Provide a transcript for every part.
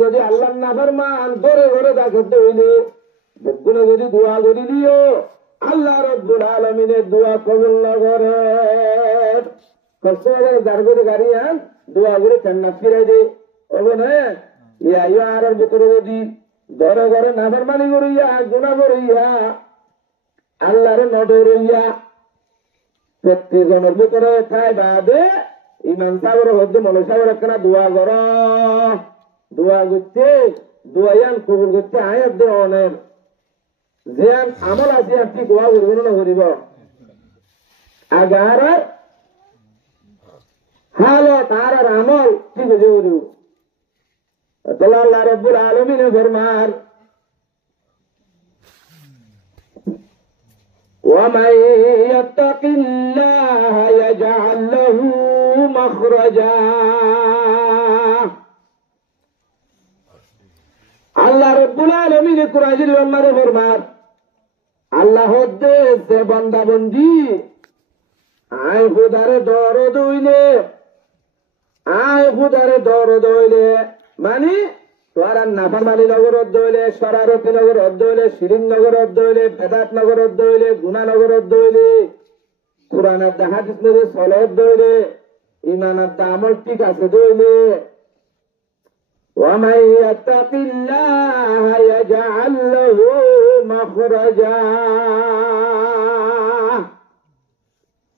যদি আল্লাহ না ফরমান ঘরে ঘরে ডাকতে হইলে বেগুনে যদি দোয়া করি দিও আল্লাহ রব্বুল আলামিনের দোয়া কবুল না করে কষ্ট করে যার করে গাড়ি আন দোয়া করে ঠান্ডা ফিরাই দে ওগো না ইয়া আর ভিতরে যদি ঘরে ঘরে না ফরমানি করিয়া গুনাহ করিয়া আল্লাহর নজর হইয়া প্রত্যেকজনের ভিতরে খাই বাদে ইমান সাহেবের হচ্ছে মনে সাহেবের একখানা দোয়া কর দোয়া করছে দোয়াইয়ান কবুল করছে আয়াত দে অনেক যে আমল আছে আপনি দোয়া করবেন না করিব আগার হালত আর আমল ঠিক আছে করিব তাহলে আল্লাহ রব্বুল আলামিন ফরমান ومن يتق الله يجعل له مخرجا আল্লাহ রব্বুল আলামিন কুরআনের নম্বরে ফরমান আল্লাহ দেশে বান্দা বন্দি আয় খুদারে দরদ হইলে মানে তোরা নাফরমানি নগর হইলে শরারতি নগর হইলে শিরিন নগর হইলে বেদাত নগর হইলে গুনাহ নগর হইলে কুরআনের হাদিস মধ্যে সলাত হইলে ঈমানের আমল ঠিক আছে হইলে ومن يتق الله يجعل له مخرجا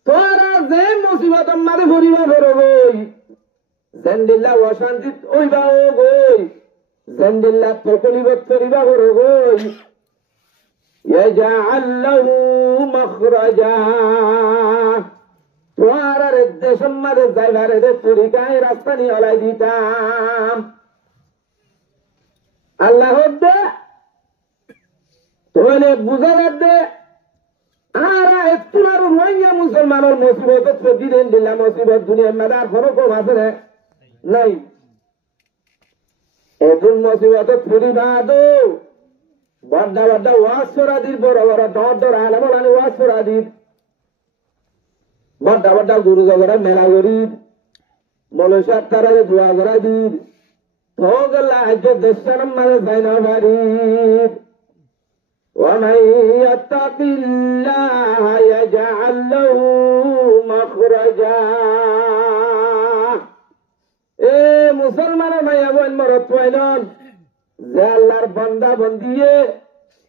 তোরা যে মুসিবত মারে ভরিবা ভরবই জেন্দিল্লাহ অশান্তি ওইবা ও গই জেন্দিল্লাহ প্রকলিবত করিবা ভরবই يجعل له مخرجا তোরা দেশম মারে যাইবারে দে তরিকায় রাস্তা নিয়ে হলাই দিতাম আল্লাহ দে তোলে বুঝা দে আর একটু আর রোহিঙ্গা মুসলমানের মুসিবত প্রতিদিন দিল্লা মুসিবত দুনিয়ার মধ্যে আর কোনো কম আছে না নাই এখন মুসিবত পরিবাদ বড্ডা বড্ডা ওয়াসরাদির বড় বড় দর দর আলামানি ওয়াসরাদির বড্ডা বড্ডা গুরু জগড়া মেলা গরিব মলসার তারারে দোয়া করা দির তোগলা আজ দেশের মানে যাইনা বাড়ির ومن يتق الله يجعل له مخرجا এ মুসলমানের ভাই বোন মরত পাইলেন যে আল্লাহর বান্দা বন্দিয়ে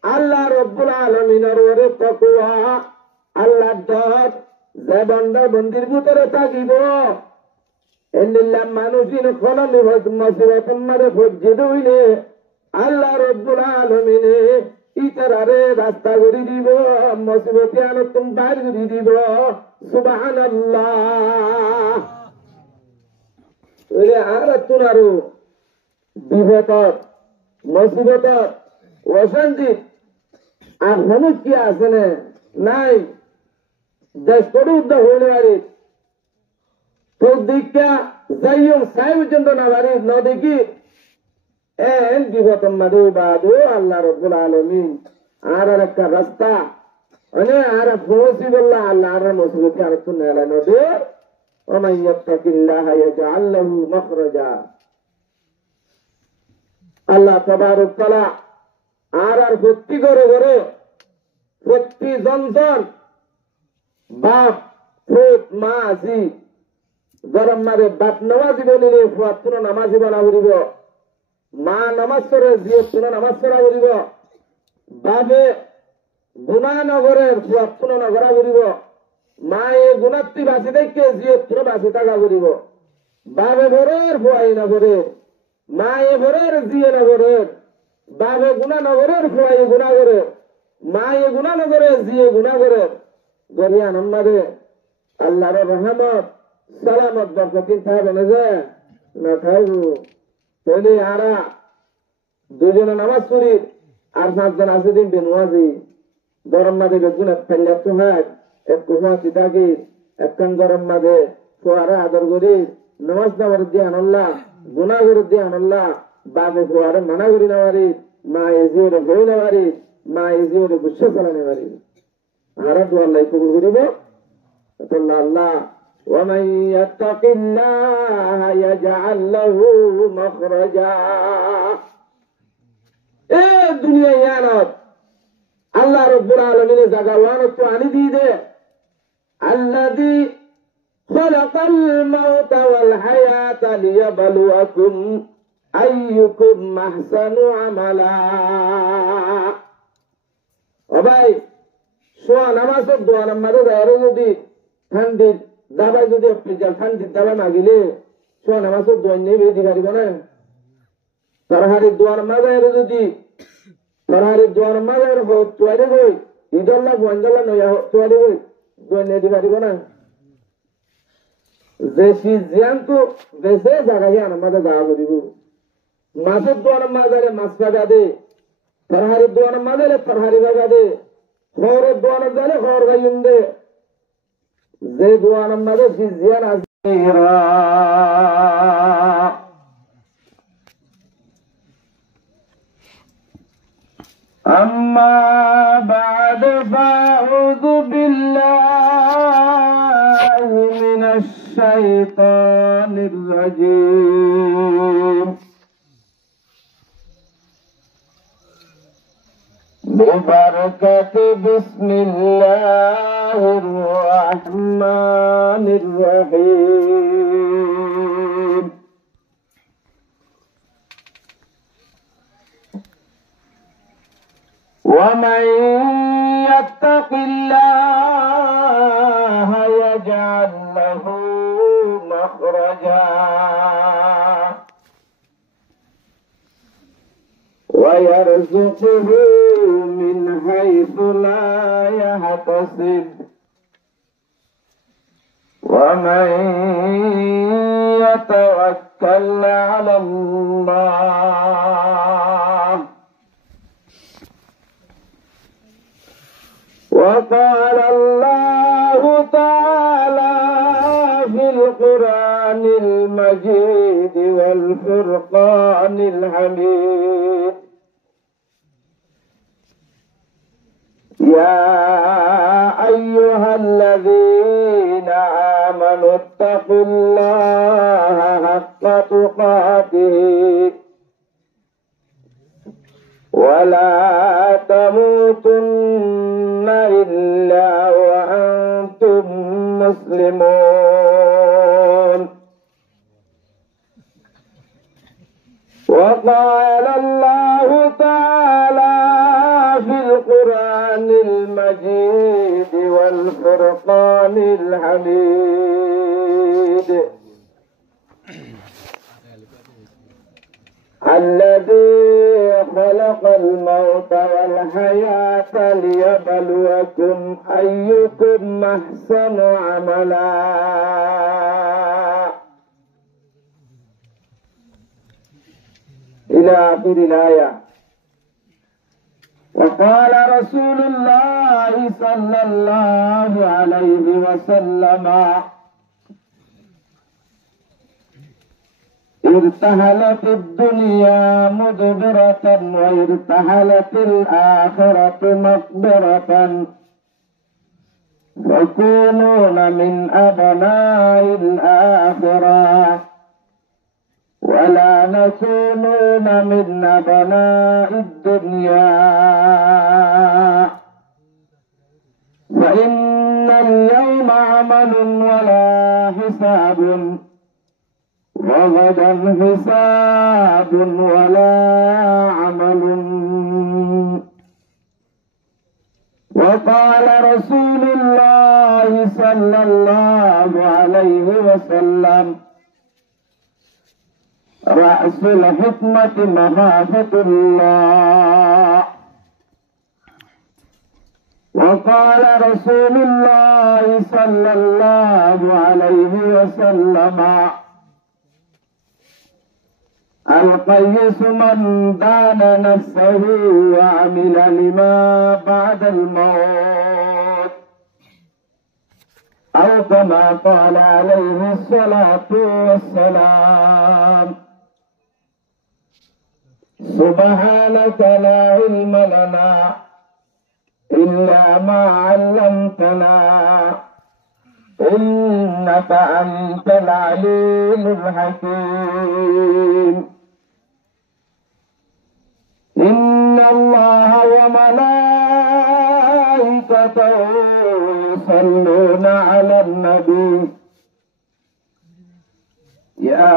আল্লাহ রব্বুল আলামিনের ওরে তাকওয়া আল্লাহর ডর যে বান্দা বন্দির ভিতরে থাকিব এল্লাহ মানুষিন খলল মুসিবত মারে ফজ্জে দইলে আল্লাহ রব্বুল আলামিনে ইতারে রাস্তা করে দিব মুসিবতে আনতুম বাইর করে দিব সুবহানাল্লাহ ওরে আর তুনারু বিপদ মুসিবত অশান্তি আর মানুষ কি আছে না নাই দেশ করে উদ্ধার হইলে পারি তো দীক্ষা যাইও সাহেব পর্যন্ত না পারি ন দেখি এন বিপদম মাদু বাদু আল্লাহ রব্বুল আলামিন আর একটা রাস্তা মানে আর পৌঁছি বললা আল্লাহ আর মুসিবত আর তো নেলা নদে ওমাই ইয়াত্তাকিল্লাহ ইয়াজআল লাহু মাখরাজা আল্লাহ তাবারক তাআলা আর ভক্তি করে করে ভক্তি জনজন বাপ ফুট মা আজি গরম মারে বাপ নামাজি বলিলে ফুয়াত কোনো নামাজি বলা বলিব মা নামাজ পড়ে জিয়ে কোনো নামাজ পড়া বলিব বাবে গুণা নগরে ফুয়াত কোনো নগরা বলিব মা এ গুণাত্তি বাঁচি দেখে জিয়ে কোনো বাঁচি থাকা বলিব বাবে ভরের ফুয়াই নগরে মা এ ভরের জিয়ে নগরের বাবে গুণা নগরের ফুয়াই গুণা করে মা এ গুণা নগরে জিয়ে গুণা করে গরিয়া নম্বরে আল্লাহর রহমত সালামত বরকতিন থাকবে না যে না থাকবো তাহলে আরা দুজনে নামাজ পড়ি আর 5 জন আছে দিন বেনুয়াজি গরম মাঝে বেগুন ফেললে তো হাত এক কুহাতি থাকি একখান গরম মাঝে ফোয়ারা আদর করি নামাজ নামার দিয়ে আনল্লাহ গুণা করে দিয়ে আনল্লাহ বাপে ফোয়ারে মানা করি না পারি মা এজিওরে বই না পারি মা এজিওরে গুচ্ছ চালানে পারি আর তো আল্লাহ কবুল করিব আল্লাহ ومن يتق الله يجعل له مخرجا الدنيا يانات الله رب العالمين زغوانت واني ديده الذي خلق الموت والحياة ليبلوكم أيكم أحسن عملا وباي شو نماز الدوان ماذا دارو دي ঠান্ডি দাবাই যদি পিজাল ঠান্ডি দাবাই মাগিলে শো নামাজ দোয়াই নেবে দিগারিব না তরহারি দোয়ার মাজায়ের যদি তরহারি দোয়ার মাজায়ের হো তোয়ারে গই ইদল্লা বন্দলা নয়া হো তোয়ারে গই দোয়াই নে দিগারিব না যে সিজিয়ান তো বেসে জায়গায় আমাদের যাওয়া করিব মাছের দোয়ার মাজারে মাছ ফাগা দে তরহারি দোয়ার মাজারে তরহারি ফাগা দে খবরের দোয়ার মাজারে খবর গাইম দে زيد وانا مدرسي زيادة زيرا أما بعد فأعوذ بالله من الشيطان الرجيم ببركة بسم الله الرحمن الرحيم ومن يتق الله يجعل له مخرجا ويرزقه من حيث لا يحتسب ومن يتوكل على الله وقال الله تعالى في القرآن المجيد والفرقان الحميد يا أيها الذين آمنوا اتقوا الله حق تقاته ولا تموتن إلا وأنتم مسلمون وقال الله تعالى في القرآن المجيد والفرقان الحميد الذي خلق الموت والحياة ليبلوكم أيكم أحسن عملا إلى آخر الآية. وقال رسول الله صلى الله عليه وسلم ارتحلت الدنيا مدبرة وارتحلت الآخرة مقبرة فكونون من أبناء الآخرة ولا نكونون من أبناء الدنيا فإن اليوم عمل ولا حساب وغدا حساب ولا عمل. وقال رسول الله صلى الله عليه وسلم رأس الحكمة مخافة الله. وقال رسول الله صلى الله عليه وسلم القيس من دان نفسه وعمل لما بعد الموت أو كما قال عليه الصلاة والسلام. سبحانك لا علم لنا إلا ما علمتنا إنك أنت العليم الحكيم إن الله وملائكته يصلون على النبي يا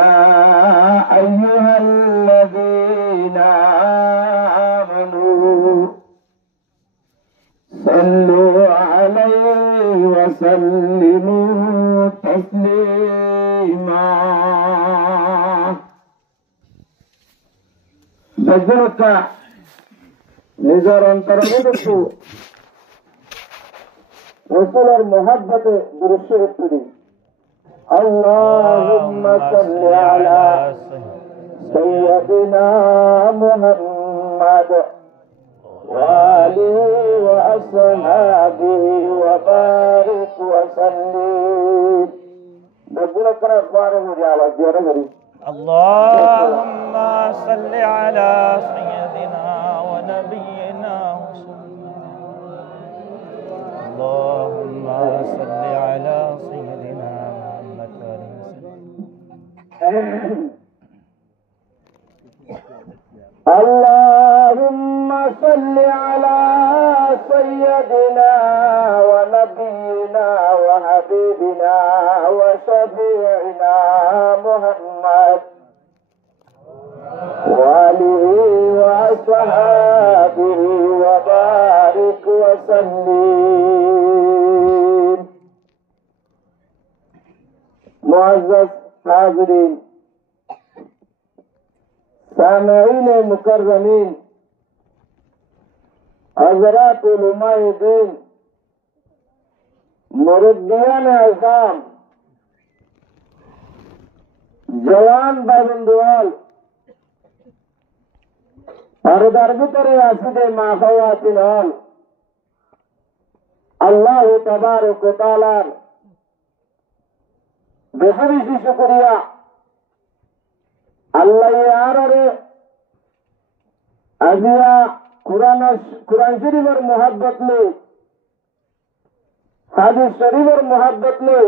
أيها الذين آمنوا صلوا عليه وسلموا تسليما بجرتا نظر انتربتو رسول المحبة برشرتني اللهم صل على سيدنا محمد وآله وأصحابه وبارك وسلم اللهم صل على سيدنا ونبينا اللهم صل على سيدنا محمد اللهم صل على سيدنا ونبينا وحبيبنا وشفيعنا محمد وآله وأصحابه وبارك وسلم معزز حاضرين سامعين مكرمين حضرات علماء دين مربیان اعظام জওয়ান বাবুন্দুয়াল পর্দার ভিতরে আসিদে মা খাওয়াতিন হল আল্লাহ তাবারক ওয়া তাআলার বেশি বেশি শুকরিয়া আল্লাহ আরে আজিয়া কুরআন শরীফের মোহাব্বত লে হাদিস শরীফের মোহাব্বত লে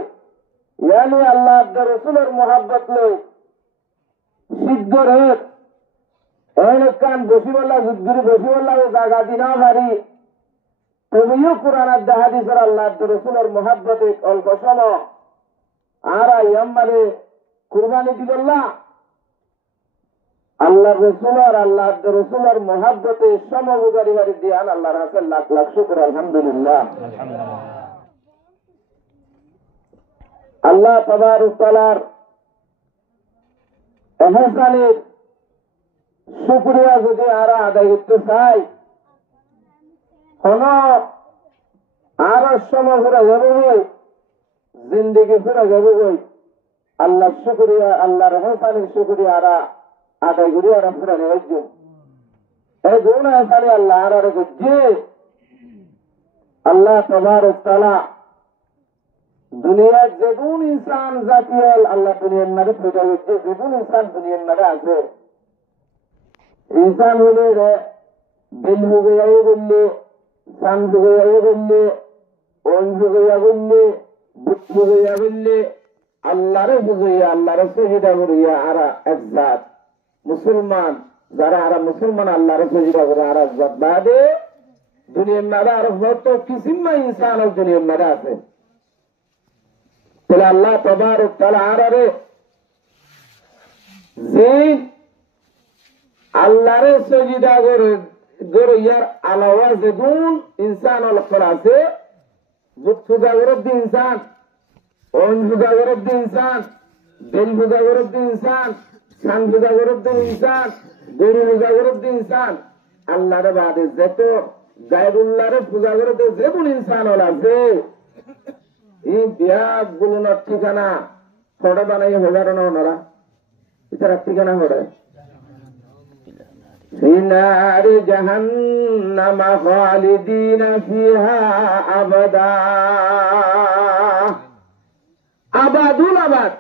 यानी अल्लाह के रसूल और मोहब्बत लो सिद्ध रहे एक कान बसी वाला जिद्दुरी बसी वाला वो जागा दिना भारी तुमियो कुरान हादीस और अल्लाह के रसूल और मोहब्बत एक अल्प समय आरा यम माने कुर्बानी दिल्ला अल्लाह रसूल और अल्लाह के रसूल और मोहब्बत समय गुजारी भारी दियान अल्लाह रसूल लाख लाख शुक्र अल्हम्दुलिल्लाह আল্লাহ তাবারক তাআলার এহসানের শুকরিয়া যদি আরা আদায় করতে চাই কোন আর সময় ঘুরে যাবে বই জিন্দিগি ঘুরে যাবে বই আল্লাহ শুকরিয়া আল্লাহর এহসানের শুকরিয়া আরা আদায় করি আর ঘুরে নেওয়ার এই গুণ এহসানে আল্লাহ আর যে আল্লাহ তাবারক তাআলা दुनिया जेबुन इंसान जातियल अल्लाह दुनिया में पैदा होते जेबुन इंसान दुनिया में आते इंसान होने रे दिल हो गया ये बोले सान हो गया ये बोले ओन हो गया बोले बुत हो गया बोले अल्लाह रे हो गया अल्लाह रे सजदा हो गया आरा इज्जत मुसलमान जरा आरा मुसलमान अल्लाह रे सजदा हो आरा इज्जत बादे दुनिया में आरा तो किसी में इंसान और दुनिया में आते তাহলে আল্লাহ তাবারক তাআলা আরে জিন আল্লাহরে সাজদা করে ইয়ার আলাওয়া যেগুন ইনসান হল আছে যুক্তজা করে ইনসান অনজুজা করে ইনসান দিলজুজা করে ইনসান শানজুজা করে ইনসান গরুজা করে ইনসান আল্লাহর বাদে যত গায়রুল্লাহরে পূজা করে যেগুন ইনসান হল আছে এই ব্যাগ গুলোর ঠিকানা ফটো বানাই হবার না এটার ঠিকানা হবে ফিনারি জাহান্নাম খালিদিনা ফিহা আবাদা আবাদুল আবাদ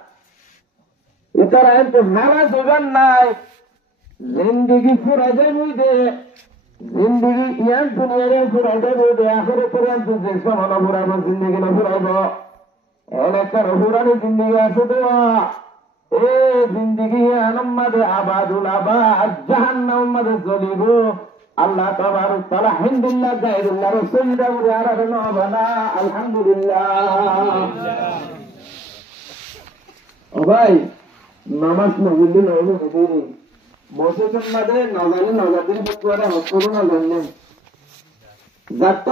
এটার তো হারা জবান নাই জিন্দেগি পুরা যাই দে जिंदगी यार दुनिया रे पुराने दे आखिर पुरान तो जैसा वाला पुराना जिंदगी ना पुराना এলাকার হুরানি জিন্দিগি আছে তো এ জিন্দিগি আনম্মাদে আবাদুল আবাদ জাহান্নাম মাদে জ্বলিব আল্লাহ তাবারক তাআলা হিন্দিল্লাহ গায়রুল্লাহ রাসূলুল্লাহ ওরে আরাধনা বানা আলহামদুলিল্লাহ। ও ভাই নামাজ নবুল নবুল নবুল বসেছেন মাদে নজানি নজাদিন করে হকরু না জানেন যত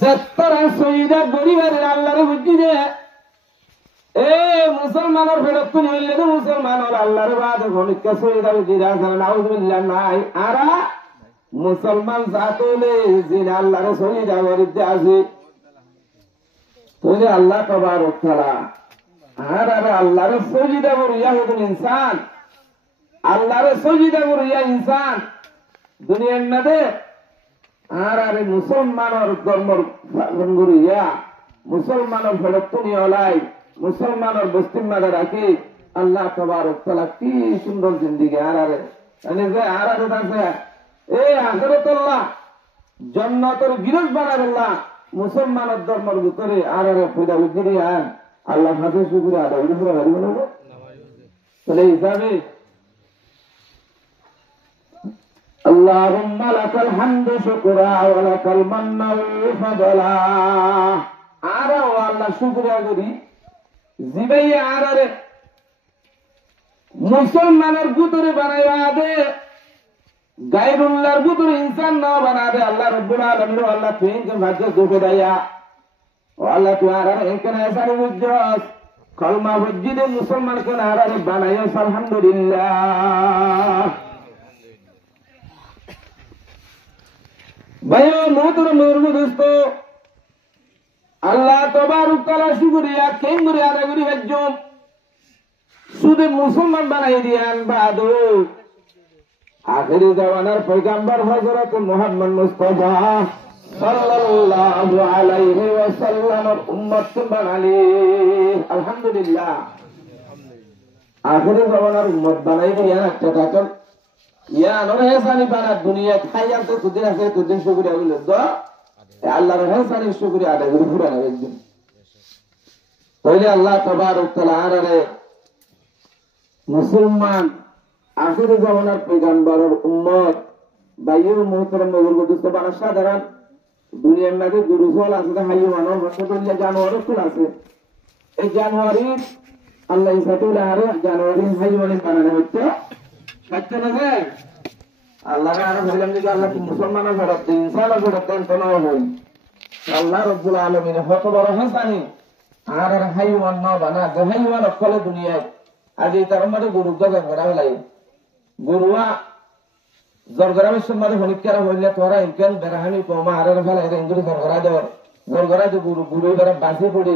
যতরা সইদা গরিবের আল্লাহর বুঝিরে এ মুসলমানের ফেরত তুমি হইলে তো মুসলমান হল আল্লাহর বাদ ঘনিকা সইদা বুঝিরা নাউজুবিল্লাহ নাই আরা মুসলমান জাতলে জিন আল্লাহর সইদা বরিতে আছে তোরে আল্লাহ তাবারক তাআলা আর আরে আল্লাহর সইদা বরিয়া হতো ইনসান আল্লাহর সইদা বরিয়া ইনসান দুনিয়ার মধ্যে আর আরে মুসলমানের ধর্মর গরিয়া মুসলমানের ফেরত তুমি হলাই মুসলমানের বস্তির মাঝে রাখি আল্লাহ তাবারক তাআলা কি সুন্দর জিন্দেগি আর আরে মানে যে আর আরে আছে এই আখিরাতুল্লাহ জান্নাতের গিরজ বানাবেল্লাহ মুসলমানের ধর্মের ভিতরে আর আরে পয়দা বুঝিয়া আল্লাহ হাতে শুকরিয়া আদায় করে হারিয়ে নেব তাহলে হিসাবে اللهم لك الحمد شكرا ولك المن فضلا আরা আল্লাহ শুকরিয়া করি জিবাই আরারে মুসলমানের ভিতরে বানাইয়া দে গায়রুল্লাহর ভিতরে ইনসান না বানা দে আল্লাহ রাব্বুল আলামিন আল্লাহ তুই কে ভাগ্য দুঃখে দায়া ও আল্লাহ তুই আরারে এখানে এসারে বুঝছস কলমা বুঝিদে মুসলমান কে আরারে বানাইয়া আলহামদুলিল্লাহ। ভাইও মোহতরম মুরগু দোস্ত আল্লাহ তাবারক তাআলা শুকরিয়া কেন করে আদায় করি একজন শুধু মুসলমান বানাই দিয়ান বাদু আখিরি জামানার পয়গম্বর হযরত মুহাম্মদ মুস্তাফা সাল্লাল্লাহু আলাইহি ওয়াসাল্লামের উম্মত বানালি আলহামদুলিল্লাহ। আখিরি জামানার উম্মত বানাই দিয়ান একটা টাকা ইয়া নরে হেসানি বানা দুনিয়া খাইয়াম তো তুদিন আছে তুদিন শুকরিয়া হইল তো আল্লাহর হেসানি শুকরিয়া আদায় করি পুরা না একদিন তাইলে আল্লাহ তাবারক তাআলা আরে মুসলমান আখিরি জামানার পয়গম্বরের উম্মত বাইয়ুর মুহতারাম নবুল দোস্ত বানা সাধারণ দুনিয়ার মধ্যে গুরু ফল আছে হাইয়ো মানব বছরলে জানুয়ারি ফুল আছে এই জানুয়ারি আল্লাহ ইসাতুল আরে জানুয়ারি হাইয়ো মানে বানানো হচ্ছে বাচ্চা না রে আল্লাহ আর বললাম যে আল্লাহ কি মুসলমানের ফেরত দিন ইনসানের ফেরত দেন তো না হই আল্লাহ রাব্বুল আলামিন কত বড় হাসানি আর হাইওয়ান না বানা হাইওয়ান অকলে দুনিয়ায় আজ এই তার মধ্যে গরু গজা করা হলাই গরুয়া জরগরামের সম্মানে হনিকারা হইলে তোরা ইনকান বেরাহানি কমা আর ফেলাই ইন্দুরি জরগরা দেওয়া জরগরা যে গরু গরু এবার বাসি পড়ি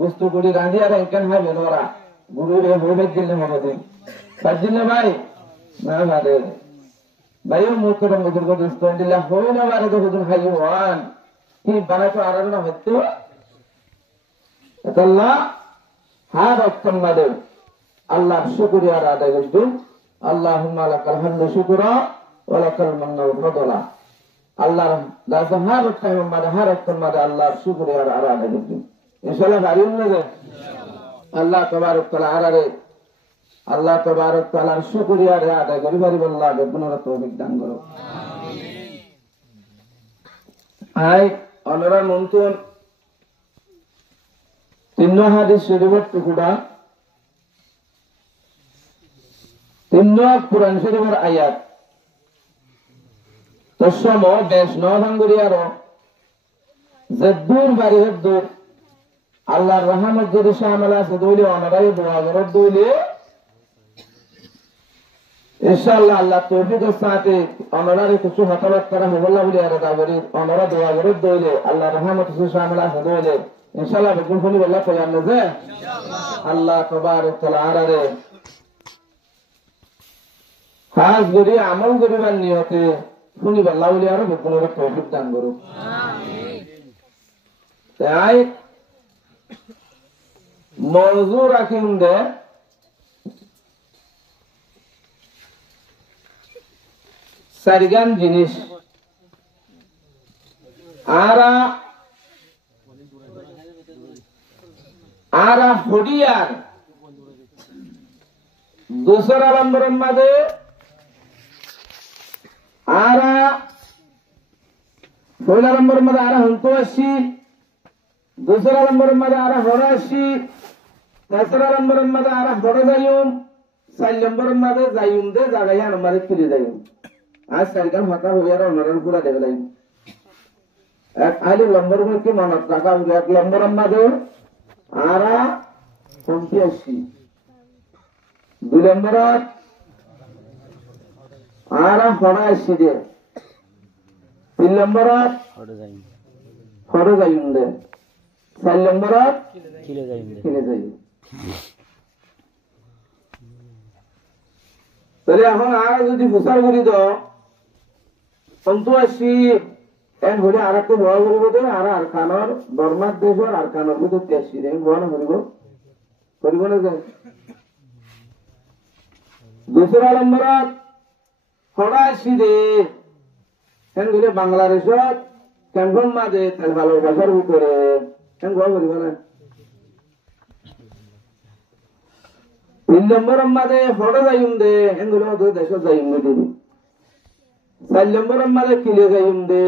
বস্তু পড়ি রাঁধি আর ইনকান হয় বেনোরা গরু হইবে দিলে হবে দিন বাজিলে ভাই না বাদে ভাইও মুখরম বুজুর্গ দোস্ত দিলা হই না বারে তো হুজুর হাইওয়ান কি বানাতো আরাধনা হতো আল্লাহ হার অক্ষম মাদে আল্লাহ শুকরিয়া আদায় করুন আল্লাহুম্মা লাকাল হামদু শুকরা ওয়া লাকাল মান্নু ফাদলা আল্লাহ দাস হার অক্ষম মাদে হার অক্ষম মাদে আল্লাহ শুকরিয়া আদায় করুন ইনশাআল্লাহ বাড়িও না আল্লাহ তাবারক তাআলা আরারে আল্লাহ তাবারক তাআলার শুকরিয়া আদায় করি পারিব আল্লাহ আপনারা তৌফিক দান করো আমিন। আই অনরা মন্তুন তিন হাদিস শরীফের টুকুরা তিন কুরআন শরীফের আয়াত তসম দেশ নভাঙ্গুরি আরো জদ্দুর বাড়ি হদ্দুর আল্লাহর রহমত যদি শামিল আছে দইলে অনরাই দোয়া করত দইলে ইনশাআল্লাহ আল্লাহ তৌফিকের সাথে অনরারে কিছু হতাবাত করা হবে না বলে আর দাবরি অনরা দোয়া করত দইলে আল্লাহর রহমত যদি শামিল আছে দইলে ইনশাআল্লাহ বিকুল ফলি আল্লাহ কয়াম না যে আল্লাহ তাবারক তাআলা আরে খাস করি আমল করিবার নিয়তে শুনি আল্লাহ বলে আর বিকুলের তৌফিক দান করুক আমিন। তাই মওযু রাখিম দে সারিগান জিনিস আরা ফড়িয়ার दूसरा नंबर मध्ये आरा पहिला नंबर मध्ये आरा 89 दुसरा नंबर मध्ये आरा 89 तिसरा नंबर मध्ये आरा 40 चार नंबर मध्ये जायून दे जागा या नंबर केली जाईल आज सरकार होता होयार नरण पुरा देव जाईल एक आली नंबर मध्ये म्हणत जागा एक नंबर मध्ये आरा 85 দুই নম্বৰত আৰা 84 দে তিন নম্বৰত ফটো যাইম দে চার নম্বৰত কিলে যাইম তাহলে এখন আর যদি ফুসার করি তো 85 এন হলে আর একটা বড় করিব তো আর কানর বর্মার দেশর আর কানর ভিতর 83 দে বড় করিব না যায় दूसरा नंबर 84 दे হেন গলে বাংলাদেশত ক্যাম্পন মাঝে তেল ভালো বাজার উপরে হেন গোয়া করিব না তিন নম্বর মাঝে ফটো যাইম দে হেন গলে তো দেশ যাইম দে চার নম্বর মাঝে কিলে যাইম দে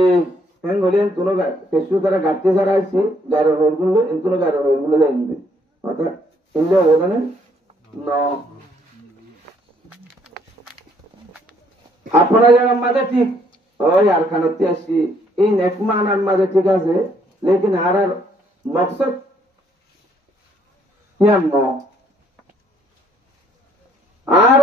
হেন গলে তুনো কেসু তারা গাড়তে যারা আছে গাড়ি রোড গুলো তুনো গাড়ি রোড গুলো যাইম দে অর্থাৎ ইন্ডিয়া হবে না ন আপনারা জায়গার মাঝে ঠিক ওই আর খানতে আসি এই নেক মানার মাঝে ঠিক আছে লেকিন আর মকসদ ইয়াম ন আর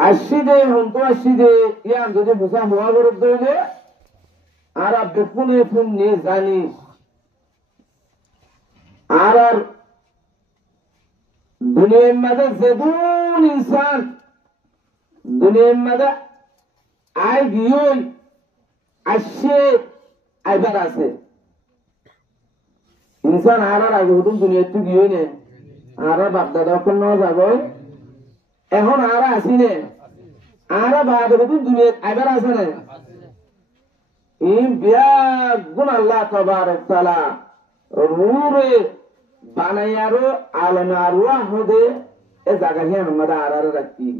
80 দে 89 দে ইয়াম যদি বুঝা হওয়া বরদ দইলে আর বেকুনে ফুন নে জানি আর দুনিয়ার মাঝে যেদুন ইনসান দুনিয়ার মাঝে আই গিয়েই আসছে আইবার আছে ইনসান আর আগে হতুন দুনিয়ার তো গিয়েই নে আর বাপদাদা অখন ন যাবই এখন আর আসি নে আর বাদ হতুন দুনিয়ার আইবার আছে নে এই বিয়া গুণ আল্লাহ তাবারক তাআলা রুরে বানাইয়ারো আলমারুয়া হদে এ জায়গা হিয়ান মাদা আর রাখি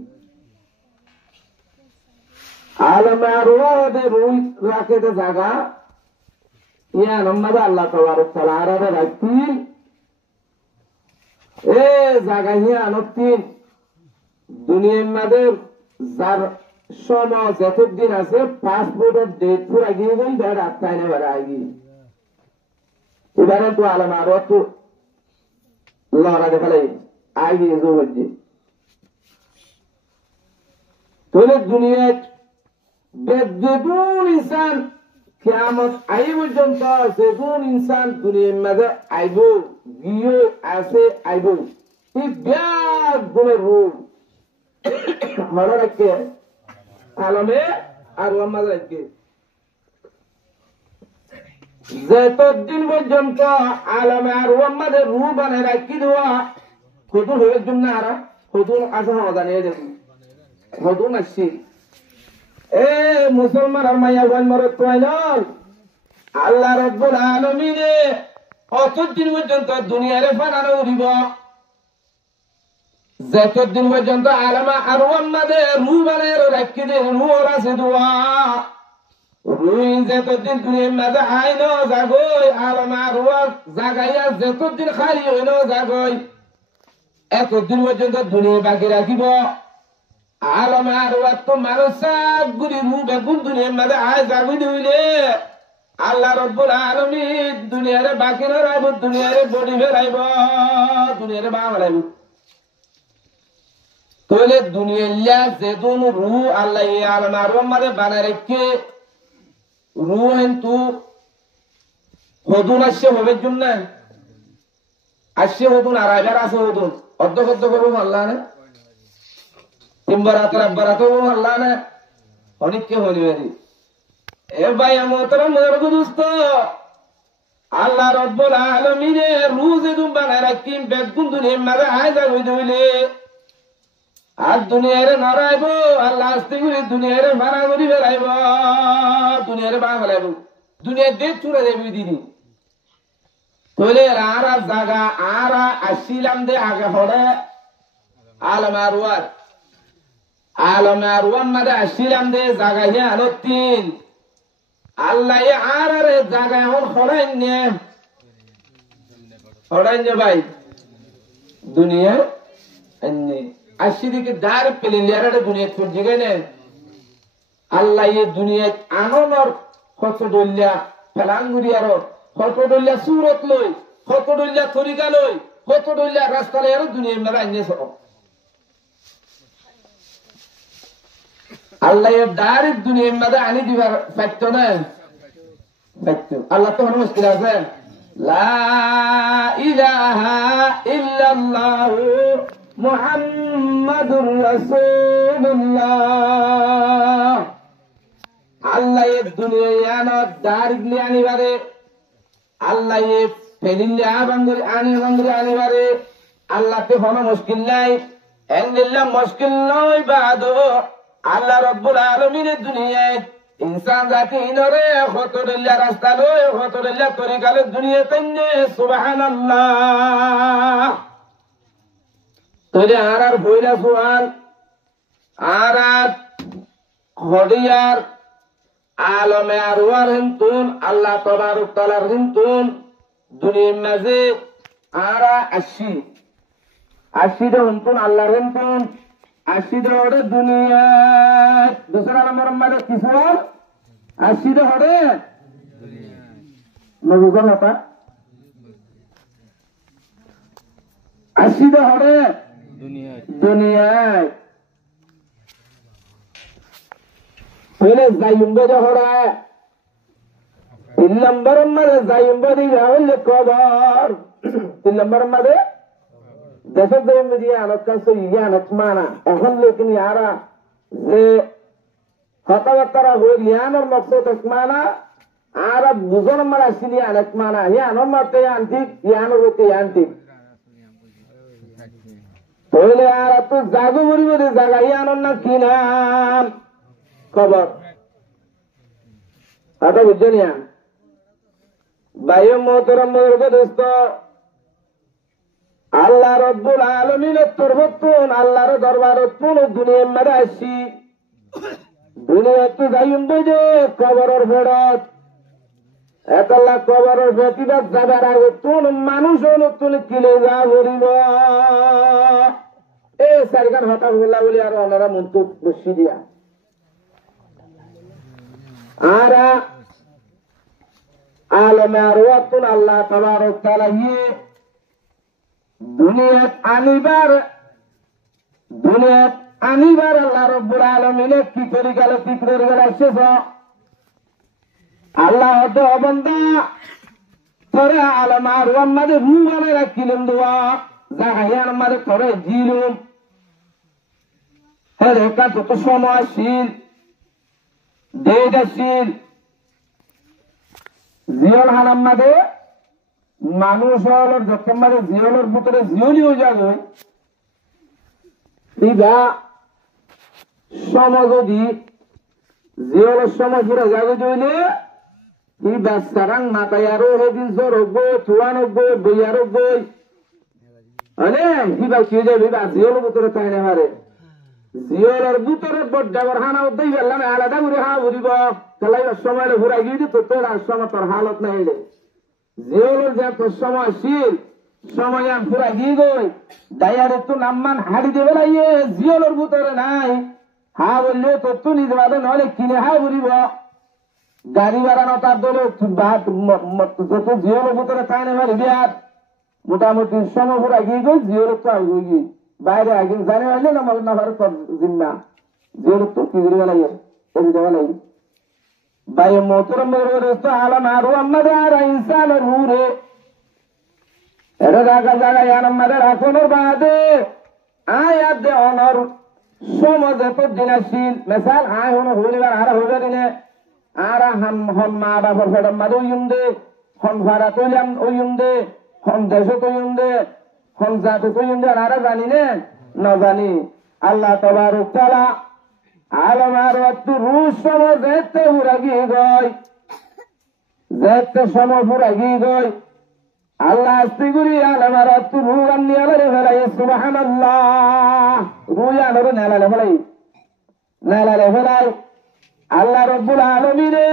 আলমারুয়া হদে রুই রাখে দে জায়গা ইয়ান মাদা আল্লাহ তাবারক তাআলা আর রাখি এ জায়গা হিয়ান তিন দুনিয়ার মাঝে যার সময় যতদিন আছে পাসপোর্টের ডেট পুরা গিয়ে গই বেড় আত্মায় না বেড়া গিয়ে এবারে তো আলমারুয়া তো লড়া দেখালে আগে হচ্ছে তাহলে দুনিয়ায় বেদুন ইনসান কিয়ামত আই পর্যন্ত বেদুন ইনসান দুনিয়ার মাঝে আইব গিয়ে আছে আইব এই ব্যাগ গুলো রূপ মনে রাখে আলমে আর মাঝে রাখে যতদিন পর্যন্ত আলমে আর মাঝে রু বানায় রাখি দেওয়া হতুন হয়ে জন্য আর হতুন আসা হওয়া জানিয়ে দেখুন হতুন আসছি এ মুসলমান আর মাইয়া বোন মরত আল্লাহ রব্বুল আলামিনে অতদিন পর্যন্ত দুনিয়ারে ফানানো উঠিব যতদিন পর্যন্ত আলমা আর মাঝে রু বানায় রাখি দে রু ওরা সে দোয়া রুইন যতদিন দুনিয়ার মাঝে আইন জাগই আলমা রুয়া জাগাইয়া যতদিন খালি হইন জাগই এতদিন পর্যন্ত দুনিয়া বাকি রাখিব আলমা রুয়া তো মানুষ গুলি রু বেগুন দুনিয়ার মাঝে আয় জাগই দিলে আল্লাহ রব্বুল আলামিন দুনিয়ারে বাকি রাখব দুনিয়ারে বডি ফেরাইব দুনিয়ারে বা ফেরাইব তাহলে দুনিয়া যেদুন রু আল্লাহ আলমা রুয়া মাঝে বানায় রেখে রুহেন তু হদুন আসছে হবে জন্য আসছে হদুন আর আইবার আছে হদুন অর্ধ করবো আল্লাহ না তিনবার আব্বার আল্লাহ না অনেককে হলি বাড়ি এ ভাই মোহতারাম মুবারক দোস্ত আল্লাহ রব্বুল আলামিনে রুজ এদুম বানায় রাখি বেগুন দুনিয়ার মাঝে আয় যা হই দইলে আর দুনিয়ারে নড়াইব আল্লাহ আস্তে করে দুনিয়ারে ভাড়া করি বেড়াইব দুনিয়ারে বা ফেলাইব দুনিয়ার দেশ চুরা দেবী দিদি তোলে আরা জাগা আরা আসিলাম দে আগে হরে আলমারওয়ার মাদে আসিলাম দে জাগা হে আলো তিন আল্লাহ এ আরে জাগা হল হরাইনে ভাই দুনিয়া এনে আসি দিকে দার পেলিলিয়ারে দুনিয়া তোর জিগানে আল্লাহ এ দুনিয়া আননর কত দলিয়া ফেলাঙ্গুরিয়ার কত দলিয়া সুরত লই কত দলিয়া তরিকা লই কত দলিয়া রাস্তা লই আর দুনিয়া মেরা আইনে সব আল্লাহ এর ডাইরেক্ট দুনিয়ার মধ্যে আনি দিবার পারতো না পারতো আল্লাহ তো মুশকিল আছে লা ইলাহা ইল্লাল্লাহু মুহাম্মাদুর রাসূলুল্লাহ আল্লাহ এর দুনিয়ায় আনা ডাইরেক্টলি আনিবারে আল্লাহ এর পেলিলে আনিবারে আল্লাহ তে কোনো মুশকিল নাই এন্দিল্লা মুশকিল নয় বাদো আল্লাহ রব্বুল আলামিনের দুনিয়ায় ইনসান জাতি ইনরে খতরুল্লাহ রাস্তা লয় খতরুল্লাহ তরিকালে দুনিয়াতে নে সুবহানাল্লাহ তোরে আর বইলা সুয়াল আর খডিয়ার আলমে আরওয়ার হিন্তুন আল্লাহ তাবারক তাআলার হিন্তুন দুনিয়ার মাঝে আর 80 টা হিন্তুন আল্লাহর হিন্তুন 80 হরে দুনিয়া दूसरा नंबर में किशोर 80 हरे नबीगण होता 80 हरे दुनिया पहले जायुंबे जो हो रहा है 3 नंबर में जायुंबे दी राहुल कबर 3 नंबर में দেশের জমি মিডিয়া আলোচনা ইয়া নচমানা এখন লেকিন ইয়ারা যে হতাবার্তারা হই ইয়ানোর মকসদ আসমানা আর বুঝন মারা আসিলি আনচমানা ইয়ানোর মারতে আন্টিক ইয়ানোর হইতে আন্টিক তাহলে আর তো জাগু মরি মরি জাগা ইয়ানোর না কি নাম খবর আটা বুঝছেন ইয়া বাইয় মোহতরম মোহরকে দোস্ত আল্লাহ রব্বুল আলামিনের তরফতুন আল্লাহর দরবারতুন দুনিয়ার মধ্যে আসি দুনিয়াতে যাইম বুঝে কবরের ফেরত এতলা কবরের ফেরত যাবার আগে তুন মানুষ হলো তুলে কিলে যা বলিব এ সারিকার হতা বলা বলি আর ওনারা মন্ত বসি দিয়া আর আলমে আরওয়াতুন আল্লাহ তাবারক তাআলা দুনিয়াত আনিবার আল্লাহ রব্বুল আলামিনে কি করে গেল শেষ আল্লাহ তো বান্দা তোরে আলমার ওয়াম্মাদে রু বানায় রাখিলেন দোয়া জাহায়ার মারে তোরে জিলুম হ্যাঁ রেখা যত সময়শীল দেশশীল জিয়ল হানাম মাদে মানুষ হলের যখন মানে জিয়লের ভিতরে জিয়লি হয়ে যাবে ইবা সমাজ যদি জিয়লের সময় পুরো যাবে জইলে ই বাচ্চারাং মাথায় আরো সেদিন জ্বর হবো চুয়ান হবো বইয়ার হবো আরে ইবা কি যাবে ইবা জিয়লের ভিতরে তাই না পারে জিয়লের ভিতরে বড্ডাগর হানা উদ্দেই গেলাম আলাদা করে হা ঘুরিব তাহলে সময়টা ঘুরাই গিয়ে তো তোর আর সময় তোর হালত নাই জিওলের যে সময়শীল সময় পুরা গিয়ে গই দায়ারে তো নাম্মান হাড়ি দেবে লাইয়ে জিওলের ভিতরে নাই হা বললে তো তো নিজে বাদে নলে কিনে হা ঘুরিব গাড়ি বাড়ানো তার দলে যত জিওলের ভিতরে তাই না মারি বিয়ার মোটামুটি সময় পুরা গিয়ে গই জিওলের তো আগে গিয়ে বাইরে আগে জানে হইলে না মনে না পারে তোর জিম্মা জিওলের তো কি করিবা লাগে এদি দেওয়া লাগে ভাই মোহতরম তো আলম আরো আমাদের আর ইনসানের হুরে এটা জায়গা জায়গায় আর আমাদের এখনো বাদে আয়াত দে অনর সমাজে তো দিনাশীল মেসাল আয় হনো হইবার আর হইবে দিনে আর হাম হম মা বাবার ফেডম মাদে ওইম দে হম ভাড়া তৈলাম ওইম দে হম দেশে তৈম দে হম জাতে তৈম দে আর জানি নে না জানি আল্লাহ তাবারক তাআলা আলম আর একটু রুশ সময় দেখতে পুরা গিয়ে গই দেখতে সময় পুরা গিয়ে গই আল্লাহ আস্তিগুরি আলামার তু রুগান নিয়ালে ফেলাই সুবহানাল্লাহ রুয়ানোর নেলালে ফেলাই আল্লাহ রব্বুল আলামিনে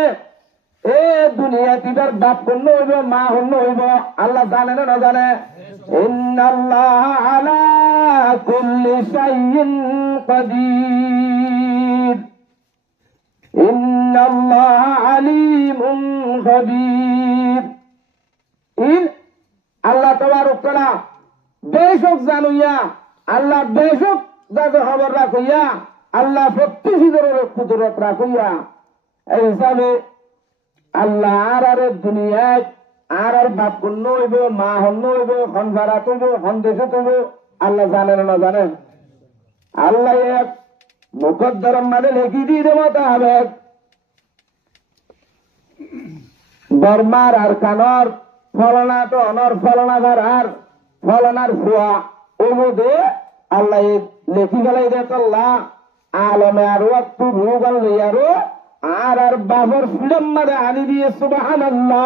এ দুনিয়া তিবার বাপ হন্য হইব মা হন্য হইব আল্লাহ জানে না জানে ইন্নাল্লাহ আলা কুল্লি শাইইন কাদির ইন্নাল্লাহ আলিমুন খাবীর আল্লাহ তাবারক তাআলা বেশক জানুইয়া আল্লাহ বেশক যাতে খবর রাখইয়া আল্লাহ প্রত্যেকের কুদরত রাখইয়া এই হিসাবে আল্লাহ আর দুনিয়ায় আর বাপ হন্য হইব মা হন্য হইব সংসারাত হইব সন্দেশত হইব আল্লাহ জানেন না জানেন আল্লাহ এক মুকদ্দরম মানে লেখি দিয়ে দেব তাহলে বর্মার আর কানর ফলনা তো অনর ফলনাগার আর ফলনার ফুয়া ওই মধ্যে আল্লাহ লেখি গেলাই দেখল্লাহ আলমে আরো একটু রুগাল আরো আর বাবর ফিল্ম মানে আনি দিয়ে সুবহানাল্লাহ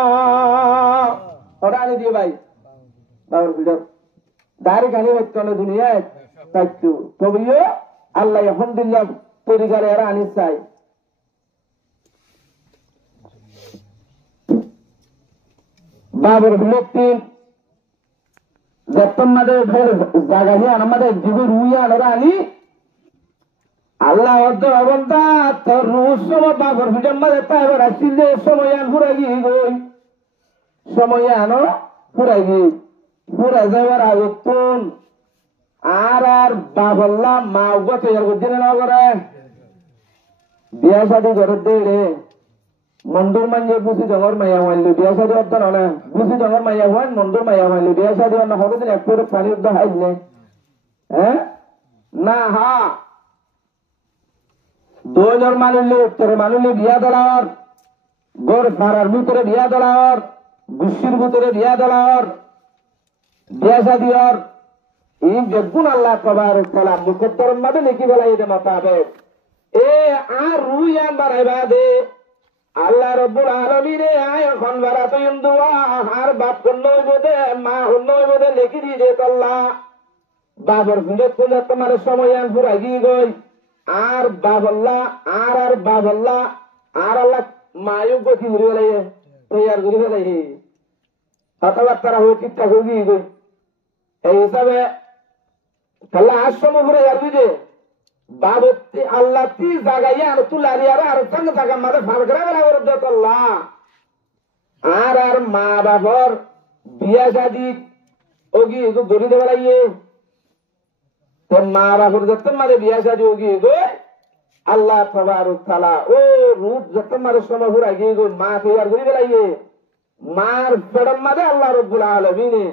ওটা আনি দিয়ে ভাই বাবর ফিল্ম ডাইরেক্ট আনি হচ্ছে দুনিয়ায় থাকতো তবেও আল্লাহ এখন দিল্লাহ তৈরিকারে এরা আনি চাই বাবর ফিল্ম যখন জায়গা দিয়ে আমাদের জীবন রুইয়া ওরা আনি আল্লাহ অবন্তা তোর সময় বাবর ফিল্ম মাঝে তাইবার আসছিল সময় আন ফুরাই গিয়ে গই সময় আনো ফুরাই গিয়ে ফুরাই যাবার আগতুন আর বাবল্লা মা গত দিনে না করে বিয়া শাদি করে দে রে মন্দির মাঞ্জে বুঝি ডর মাইয়া হইল বিয়া শাদি অর্থ না বুঝি ডর মাইয়া হন মন্দির মাইয়া হইল বিয়া শাদি অন্য হকদিন একটু পানি উদ্দা হাইলে হ্যাঁ না হা দোজর মানুষলে উত্তরে মানুষলে বিয়া দলার গোর ফারার ভিতরে বিয়া দলার গুসির ভিতরে বিয়া দলার বিয়া শাদির এই যজ্ঞুন আল্লাহ তাবারক তাআলা মুকদ্দরম মাঝে লিখি বলাই দে মোতাবেক এ আর রুইয়া বাড়াইবা দে আল্লাহ রব্বুল আলামিনে আয় এখন বাড়াতো ইন্দুয়া আর বাপ হন্য হইব দে মা হন্য হইব দে লিখি দিয়ে দে আল্লাহ বাবর ফিলে খুলে তোমার সময় আন ফুরাই গিয়ে গই আর বাবল্লা আর বাবল্লা আর আল্লাহ মায়ু গতি ঘুরে বেলাই তৈয়ার ঘুরে বেলাই কথাবার্তা হয়ে ঠিকঠাক হয়ে গিয়ে গই এই হিসাবে তাহলে আশ্রম ঘুরে যাবি যে বাবতি আল্লাহ তি জাগাইয়া আর তুলারি আর সঙ্গে জায়গা মাঝে ফাঁকরা বেলা করে আল্লাহ আর মা বাবার বিয়া শাদি ওগি গড়ি দে বেলাইয়ে তোর মা বাবার যত মারে বিয়া শাদি ওগি গো আল্লাহ তাবারক তাআলা ও রূপ যত মারে সময় ঘুরাই গিয়ে গো মা তৈয়ার ঘুরি বেলাইয়ে মার ফেড়ম মাঝে আল্লাহ রব্বুল আলামিনে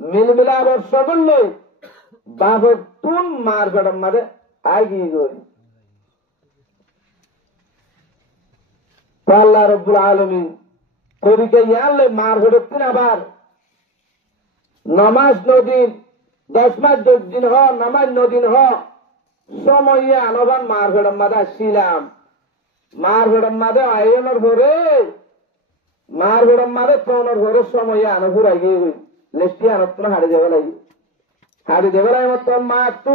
মিলমিলাবর সকল লই বাবর তুন মার ফেড়ম মাঝে আগিয়ে গই আল্লাহ রব্বুল আলামিন করিকে ইয়ালে মার ফেড়তিন আবার নামাজ নদিন 10 মাস 10 দিন হ নামাজ নদিন হ সময় আনবান মার ফেড়ম মাঝে আসছিলাম মার ফেড়ম মাঝে আয়নের ভরে মার ফেড়ম মাঝে তোনের ভরে সময় আনো ঘুরাই গিয়ে গই লেস্টি আনত হাড়ি দেবে লাগি হাড়ি দেবে লাগে মত মা একটু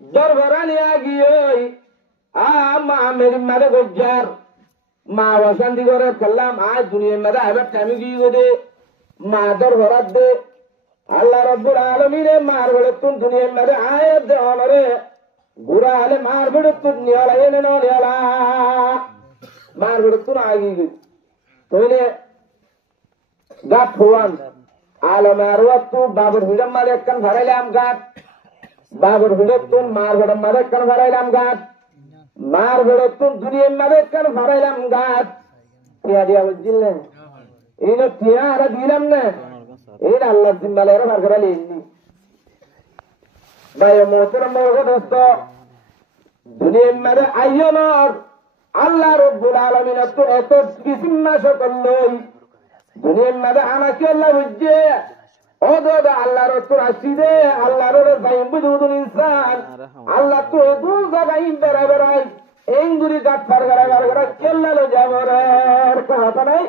দর ভরা নিয়ে গিয়ে মা মেরি মারে গজ্জার মা অশান্তি করে খেললাম আজ দুনিয়ার মেরে আবার টাইমে গিয়ে গো মা দর ভরাত দে আল্লাহ রব্বুল আলামিনে মার ভরে তুন দুনিয়ার মেরে আয়াত দে অনরে ঘুরা হলে মার ভরে তুন নিয়ালা এনে নিয়ালা মার ভরে তুন আগি গই তইলে গাত হওয়ান আলমার ওয়াক্তু বাবর হুডম মারে একখান ভরাইলাম গাত বাবর হুডতুন মার হুডম মারে একখান ভরাইলাম গাত মার হুডতুন দুনিয়ার মারে একখান ভরাইলাম গাত টিয়া দিয়া বুঝলে এই না টিয়া আর দিলাম না এই আল্লাহ জিম্মালে এর ভার করালি ভাই মোহতরম দোস্ত দুনিয়ার মারে আইয়নর আল্লাহ রব্বুল আলামিন এত কিসিম্মা সকল লই দুনিয়ার মাঝে আনাকে আল্লাহ বুঝছে ও দাদা আল্লাহ রসুল আসিদে আল্লাহ রসুল বুঝুন ইনসান আল্লাহ তো দু জায়গায় বেড়াই বেড়াই এঙ্গুরি গাছ ফার গড়া কেল্লা লো যাব রে কথা নাই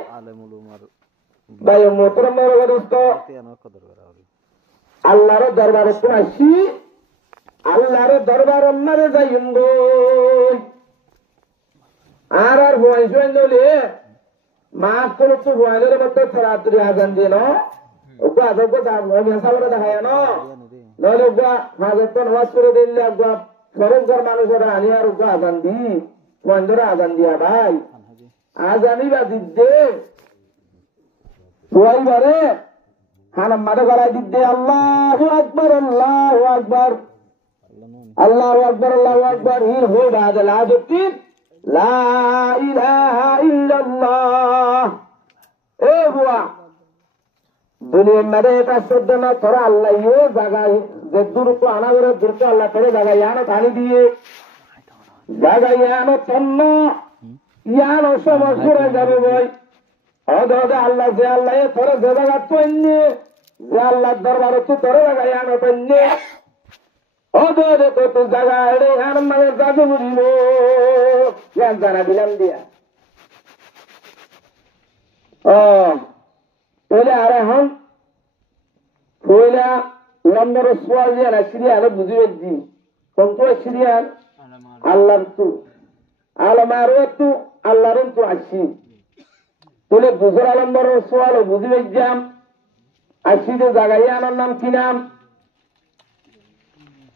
ভাই মোহতরম দোস্ত আল্লাহর দরবারে তো আসি আল্লাহর দরবার মারে যাইম গই আর ভয় জয় নলে মাফ করে তো ভয়ের মতো তাড়াতাড়ি আজান দিয়ে ন ওগা আজকে মেসাবরে দেখায় ন নইলে ওগা হাজত নামাজ করে দিলে ওগা ফরজগার মানুষেরা আনি আর ওগা আজান দি বন্ধরা আজান দিয়া ভাই আজানি বা দিদ্দে বারে হানাম মাঠে গড়াই দিদ্দে আল্লাহু আকবার আল্লাহু আকবার আল্লাহু আকবার আল্লাহু আকবার হির হো বাদ লা দুতিন লা ইলাহা ইল্লাল্লাহ এ বুয়া দুনিয়ার মাঝে এটা সদ্য না তোরা আল্লাহ ইয়ে জায়গায় যে দূর তো আনা করে দূর তো আল্লাহ করে জায়গায় আনো পানি দিয়ে জায়গায় আনো তন্ন ইয়ানো সময় করে যাবে বই অদে আল্লাহ যে আল্লাহ তোরা যে জায়গা তো যে আল্লাহ দরবার তো তোরা জায়গায় আনো তন্নে অদে তো তো জায়গায় রে আন মানে যাবে বুঝিব জ্ঞান জানা দিলাম দিয়া ও তাহলে আর এখন পয়লা নম্বর সোয়াল দিয়ে না সিরিয়াল বুঝিবে দি কোন তো সিরিয়াল আল্লাহর তু আলমারও তু আল্লাহর তু আসি তাহলে দুসরা নম্বর সোয়াল বুঝিবে যাম আসি যে জায়গায় আনার নাম কি নাম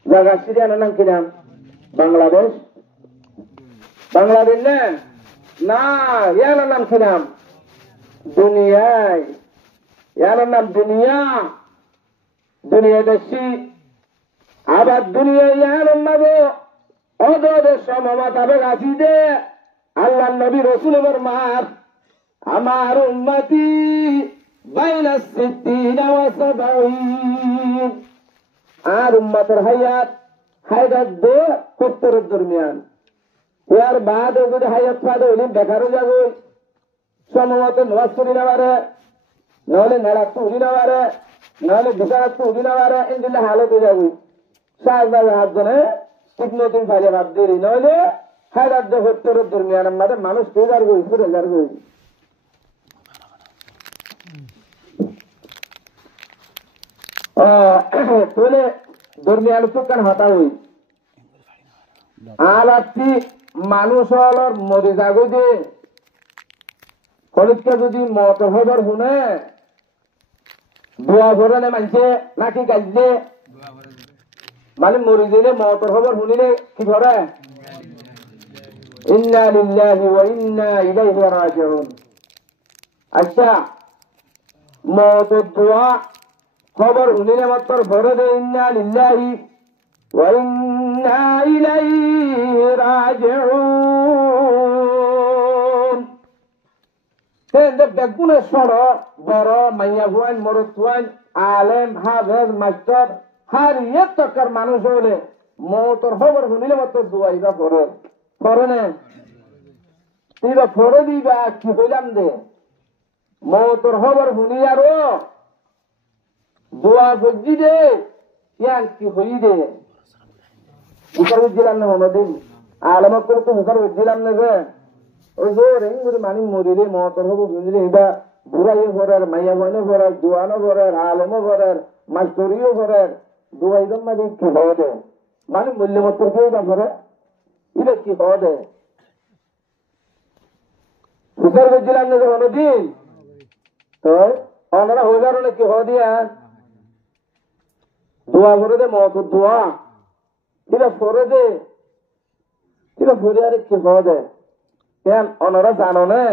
জায়গা সিরিয়ালের নাম কি নাম বাংলাদেশ বাংলাদেশ না না ইয়ার নাম কি নাম দুনিয়ায় ইয়ার নাম দুনিয়া দুনিয়া দেশি আবার দুনিয়া ইয়ার নামে অদের সমমাতাবে গাছি দে আল্লাহ নবী রসুলের মার আমার উম্মতি বাইনা সিদ্দিন ওয়া সাবাঈন আর উম্মতের হায়াত দে 70 দরমিয়ান ইয়ার বাদ যদি হায়াত পাদে হইলে বেকারও যাবে সমমত নামাজ পড়ি না পারে নহলে নেড়াত উড়ি না পারে নহলে বিছানাত উড়ি না পারে ইনদিল্লা হালতে যাবি সাজবাজ হাত জনে ঠিক নতুন ফাইলে ভাব দেরি নহলে হায়াত দে 70 দরমিয়ান মাঝে মানুষ ফেজার গই ফেজার গই তোলে দরমিয়ান সুকান হতা হই আলাতি মানুষ হলর মরে যাগো যে কলেজকে যদি মত খবর শুনে দোয়া ভরে নে মানছে নাকি গাইছে মানে মরে দিলে মতর খবর শুনিলে কি ভরে ইন্না লিল্লাহি ওয়া ইন্না ইলাইহি রাজিউন আচ্ছা মত দোয়া খবর শুনিলে মাত্র ভরে দে ইন্না লিল্লাহি ওয়া ইন্না ইলাইহি রাজিউন বেগুনের সর বড় মাইয়া ভুয়ান মরুয়ান আলেম হাফেজ মাস্টার হার ইয়ে তকার মানুষ হলে মতর খবর শুনিলে মাত্র দোয়াইবা পড়ে পড়ে নে তুই বা পড়ে দিবা কি হইলাম দে মতর খবর শুনি আরো দোয়া বুঝি দে ইয়ান কি হই দে উকার বুঝিলাম না মনোদিন আলমা করে তো উকার বুঝিলাম না রে ওই যে রেঙ্গুরি মানি মরিলে মতর খবর শুনিলে এবা বুড়াইও ভরার মাইয়া বইনও ভরার জোয়ানও ভরার আলমও ভরার মাস্টরিও ভরার দোয়াইদম মানে কি হওয়া দে মানে মূল্য মত কেউ না ভরে এটা কি হওয়া দে উকার বুঝিলাম না যে মনোদিন তো ওনারা হইবার কি হওয়া দিয়া দোয়া করে দে মত দোয়া কিরা ফরে দে কিরা ফরে আরে কি হওয়া দে কেন ওনারা জানো না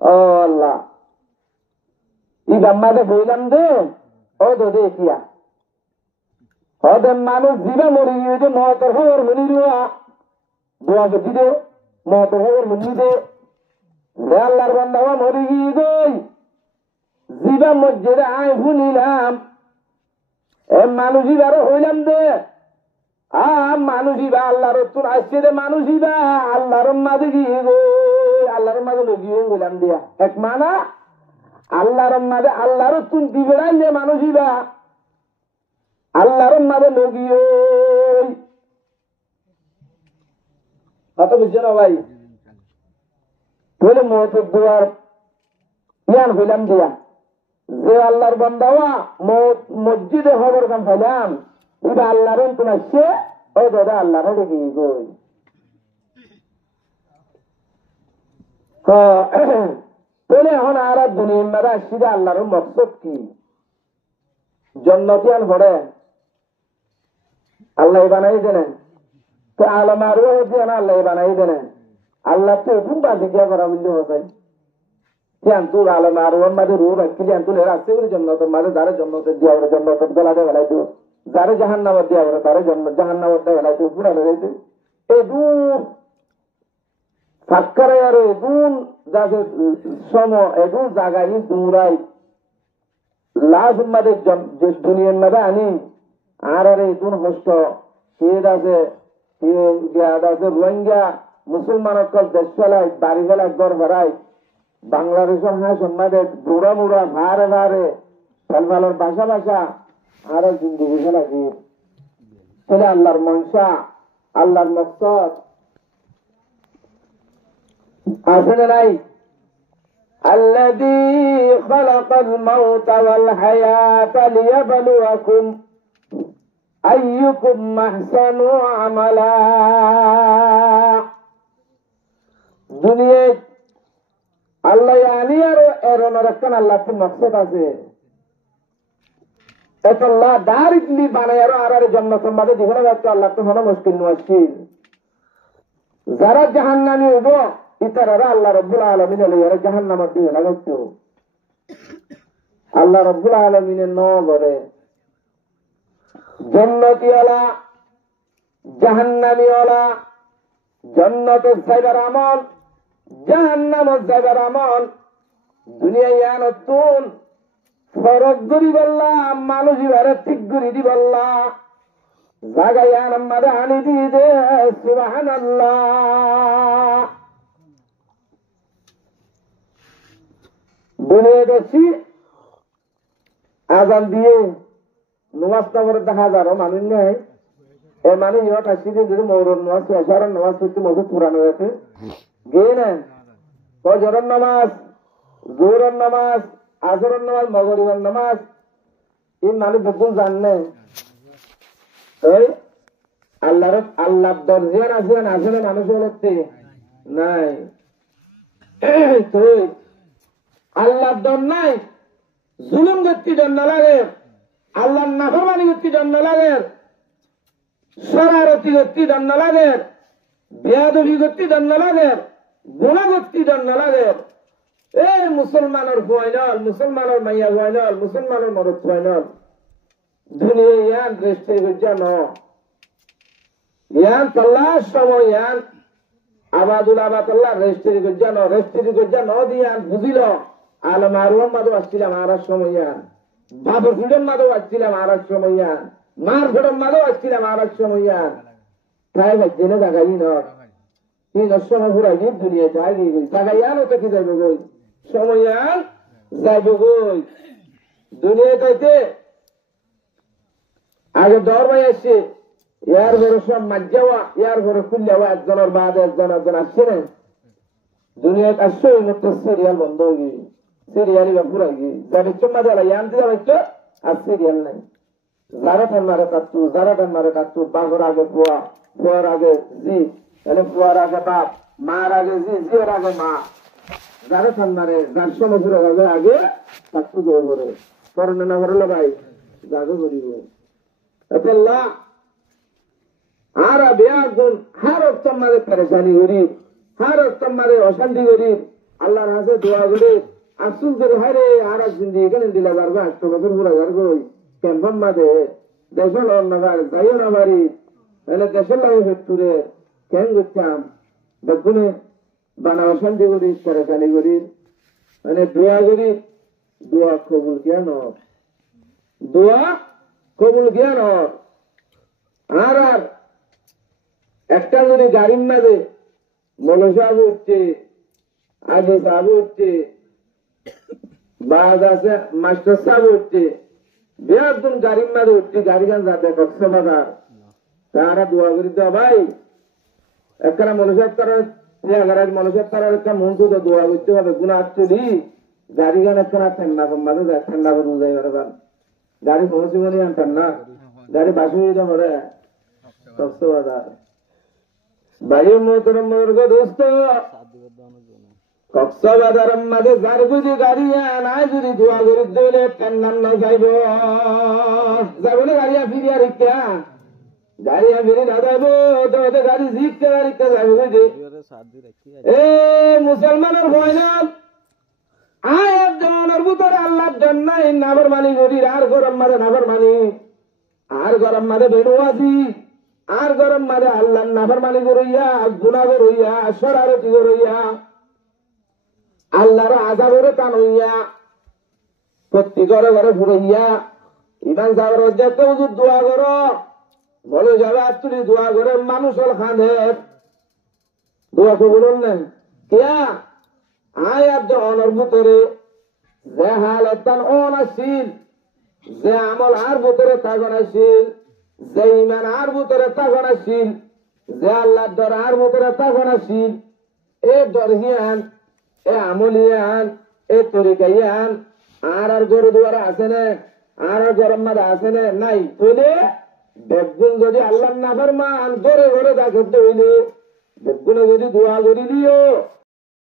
ও আল্লাহ ই গাম্মাতে বইলাম দে ও তো দেখিয়া হদে মানুষ জীবা মরি গিয়ে যে মতর খবর মনি রুয়া দোয়া করছি দে মতর খবর মনি দে আল্লাহর বান্দা মরি গিয়ে গই জীবা মসজিদে আয় শুনিলাম এ মানুষই বারো হইলাম দে মানুষই বা আল্লাহর তোর আসছে দে মানুষই বা আল্লাহর মাঝে গিয়ে গো আল্লাহর মাঝে লগিয়ে গেলাম দিয়া এক মানা আল্লাহর মাঝে আল্লাহর তুন দিবে রাইলে মানুষই বা আল্লাহর মাঝে লগিয়ে কত বুঝছো না ভাই বলে মত দোয়ার ইয়ান হইলাম দিয়া যে আল্লাহর বান্দাওয়া মসজিদে খবর কাম হইলাম ইবা আল্লাহর কোন আসছে ওই দাদা আল্লাহরে দেখি গই বলে এখন আর দুনিয়ার মারা আসছি যে আল্লাহর মকসদ কি জন্নতিয়ান ভরে আল্লাহ বানাই দেন তো আলম আরো হচ্ছে না আল্লাহ বানাই দেন আল্লাহ তো এরকম বাজি দিয়া করা বুঝলে হতাই তুই আলম আরো মাঝে রু রাখছি তুই রাখতে করে জন্নতের মাঝে যারা জন্মতে দিয়া ওরা জন্মতের গলাতে বেলাইতো যারা জাহান নামত দিয়া ওরা তারা জাহান নামত বেলাইতো পুরানো যাইতো এই দূর সাক্ষারে আর এগুন যাদের সম এগুন জায়গায় দূরাই লাশ মাঝে যে দুনিয়ার মাঝে আনি আর এগুন হস্ত আছে রোহিঙ্গা মুসলমানক দেশ ফেলায় বাড়ি ফেলায় ঘর ভরায় বাংলাদেশের হাঁ সম্মাদে বুড়া বুড়া ভারে ভারে ফেলফালোর বাসা বাসা আরো জিন্দগি ফেলাছি তাহলে আল্লাহর মনসা আল্লাহর মকসদ আসলে নাই الذي خلق الموت والحياة ليبلوكم أيكم أحسن عملا দুনিয়া আল্লাহ আনি আর এরনের একটা আল্লাহ মকসদ আছে এত আল্লাহ ডাইরেক্টলি বানায় আর জন্ম সম্বাদে জীবনে ব্যক্ত আল্লাহ তো হলো মুশকিল মুশকিল যারা জাহান্নামী হইব ইতারা আল্লাহ রব্বুল আলামিন এরা জাহান্নামের দিকে লাগাইতো আল্লাহ রব্বুল আলামিনের ন করে জান্নাতীওয়ালা জাহান্নামীওয়ালা জান্নাতের যাইবার আমল জাহান্নামের যাইবার আমল দুনিয়ায় নতুন ফরক করি বললা মানুষ এবারে ঠিক করে দি বললা জায়গায় আমাদের আনি দিয়ে দে সুবহানাল্লাহ দুনিয়া দেখছি আজান দিয়ে নামাজ পড়তে দেখা যারো মানুষ নেই এই মানুষ ইহট আসি দিয়ে যদি মৌরন নামাজ এসারের নামাজ পড়তে মজুদ পুরানো গেছে গিয়ে নেন ফজরের নামাজ জোহরের নামাজ আসরের নামাজ মগরিবের নামাজ এই মানুষ বেতন জানলে ওই আল্লাহ দরজিয়ান আসেন আসলে মানুষ হলতে নাই তুই আল্লাহ দর নাই জুলুম করতে জন্য লাগে আল্লাহ নাফরমানি করতে জন্য লাগে শরারতি করতে জন্য লাগে বেয়াদবি করতে জন্য লাগে গুনাহ করতে জন্য লাগে এই মুসলমানের ফাইনাল মুসলমানের মাইয়া ফাইনাল মুসলমানের মরদ ফাইনাল দুনিয়া ইয়ান রেস্টে গজ্জান ইয়ান তাল্লাহ সময় ইয়ান আবাদুল আবাদাল্লাহ রেস্টের গজ্জান দিয়ান বুঝিল আলম আরওয়ান মাদও আসছিলাম আরার সময় ইয়ান বাবর ফুডন মাদও আসছিলাম আরার সময় ইয়ান মার ফোডন মাদও আসছিলাম আরার সময় ইয়ান তাই ভাজ্যেনে জাগাই ন এই সময় ঘুরাই গিয়ে দুনিয়া যাই গই জাগাই ইয়ান ওটা কি যাইব গই সময় ইয়ান যাইব গই দুনিয়া যাইতে আগে দর ভাই আসছে ইয়ার ঘরে সব মাজ্জাওয়া ইয়ার ঘরে খুললেওয়া একজনের বাদ একজন আসছে না দুনিয়াতে আসছে ওই মতো সিরিয়াল বন্ধ হয়ে গিয়ে সিরিয়ালই বা পুরা গিয়ে যাদের চম্মা দেওয়া ইয়ান দিয়ে বাচ্চ আর সিরিয়াল নাই যারা টান মারে কাটতু বাঘর আগে পোয়া পোয়ার আগে জি তাহলে পোয়ার আগে বাপ মার আগে জি জিওর আগে মা যারা টান মারে যার সময় ঘুরে যাবে আগে কাটতু জোর করে করোনা না করলে ভাই যাবে করিব আল্লাহ হারা বেয়ার গুণ হার অর্থমারে পরেশানি করি হার অর্থমারে অশান্তি করি আল্লাহর কাছে দোয়া করি আসুন করে হারে আর জিন্দি এখানে দিলা যাবে 8 বছর পুরা যাবে ক্যাম্পন মাঝে দেশের অন্যবার যাইও না বাড়ি তাহলে দেশের লাগে ফেক্টুরে কেন করতাম বেগুনে বানা অশান্তি করি পরেশানি করি মানে দোয়া করি দোয়া কবুল কেন দোয়া কবুল কেন আর একটা যদি গাড়ির মাঝে মৌলা সাহেব উঠছে আগে সাহেব উঠছে বাদ আছে মাস্টার সাহেব উঠছে বেয়াদুন গাড়ির মাঝে উঠছে গাড়ি গান যাবে কক্সবাজার তারা দোয়া করি দেওয়া ভাই একটা মৌলা সাহেব তারা মৌলা সাহেব তারা একটা মন তো দোয়া করতে হবে গুণা আসছে গাড়ি গান একটা ঠান্ডা মাঝে যায় ঠান্ডা করে যাই পারবেন গাড়ি পৌঁছি মনে আনতেন না গাড়ি বাসু যেতে পারে কক্সবাজার ভাই মোহতরম বর্গ দোস্ত কক্সবাজার মাঝে যার বুঝি গাড়ি নাই যদি দোয়া করে দিলে ঠান্ডান না যাইব যাবো না গাড়িয়া ফিরিয়া রিক্কা গাড়িয়া ফিরি না যাইব তো গাড়ি জিক্কা রিক্কা যাইব বুঝি এ মুসলমানের ভয় না আয়াত জমানোর ভিতরে আল্লাহর জন্য নাফর মানি করি আর গরম মারে নাফর মানি আর গরম মারে বেড়ুয়াছি আর গরম মারে আল্লাহর নাফর মানি করইয়া গুনাহ করইয়া শরারতি করইয়া আল্লাহর আযাবের টান হইয়া প্রতি ঘরে ঘরে ফুরাইয়া ইমান সাহেবের অধ্যক্ষ হুজুর দোয়া করো বলে যাবে তুই দোয়া করে মানুষ হল খানে দোয়া কবুল নেন কিয়া আয়াত অনর ভিতরে যে হালত অনাশীল যে আমল আর ভিতরে থাকনাশীল যে ইমান আর ভিতরে থাকনাশীল যে আল্লাহর ডর আর ভিতরে থাকনাশীল এ ডরহিয়ান এ আমলিয়ান এ তরিকাইয়ান আর গরু দুয়ারে আছে না আর গরম মাদা আছে না নাই বলে বেগুন যদি আল্লাহ নাফরমান ঘরে ঘরে দেখতে হইলে বেগুনে যদি দোয়া করি দিও